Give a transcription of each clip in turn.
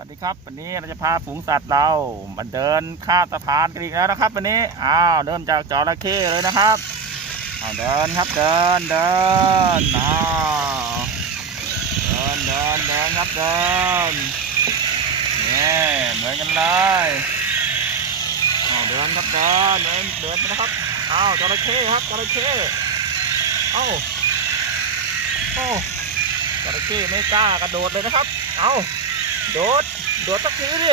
วัสดีครับ วันนี้เราจะพาฝูงสัตว์เรามาเดินข้ามสะพานกันอีกแล้วนะครับ วันนี้อ้าวเริ่มจากจระเข้เลยนะครับเอาเดินครับเดินเดินอ้าวเดินเดินเดินครับเดินนี่เหมือนกันเลยอ้าวเดินครับเดินเดินเดินไปนะครับอ้าวจระเข้ครับจระเข้เอ้าโอ้จระเข้ไม่กล้ากระโดดเลยนะครับ เอ้า โดดโดดสักทีดิ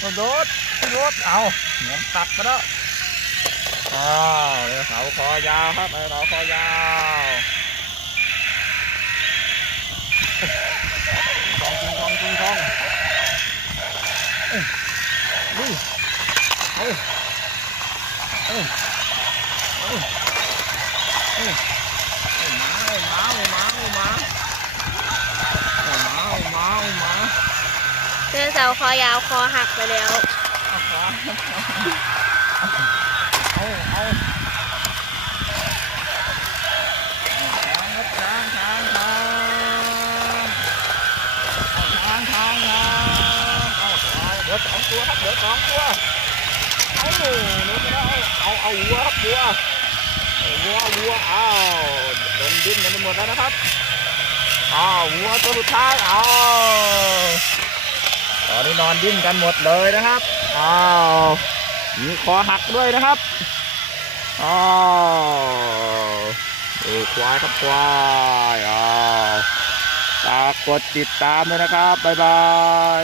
โดดโดดเอาเหมือนตัดไปแล้วอ้าวเดี๋ยวเสาคอยาวครับเดี๋ยวเสาคอยาวทองจริงทองจริงทองเอ้ยนี่เอ้ยเอ้ยเอ้ยเอ้ยเอ้ยหมาเอ้ยหมาเอ้ยหมาเอ้ยหมาเอ้ยหมาเอ้ยหมาเอ้ยหมา เดินเสาคอยาวคอหักไปแล้วเอาเอาเอาช้างครับช้างช้างช้างช้างช้างช้างเอาเอาเดี๋ยวสองตัวครับเดี๋ยวสองตัว เอาลงไปแล้วเอาเอาวัวครับวัววัววัวเอาโดนดิ้นกันหมดแล้วนะครับอ้าววัวตัวสุดท้ายเอาตอ นี้นอนดิ้นกันหมดเลยนะครับอ้าวมีคอหักด้วยนะครับอ้าวดูควายครับควายอ้าวฝากกดติดตามด้วยนะครับบ๊ายบาย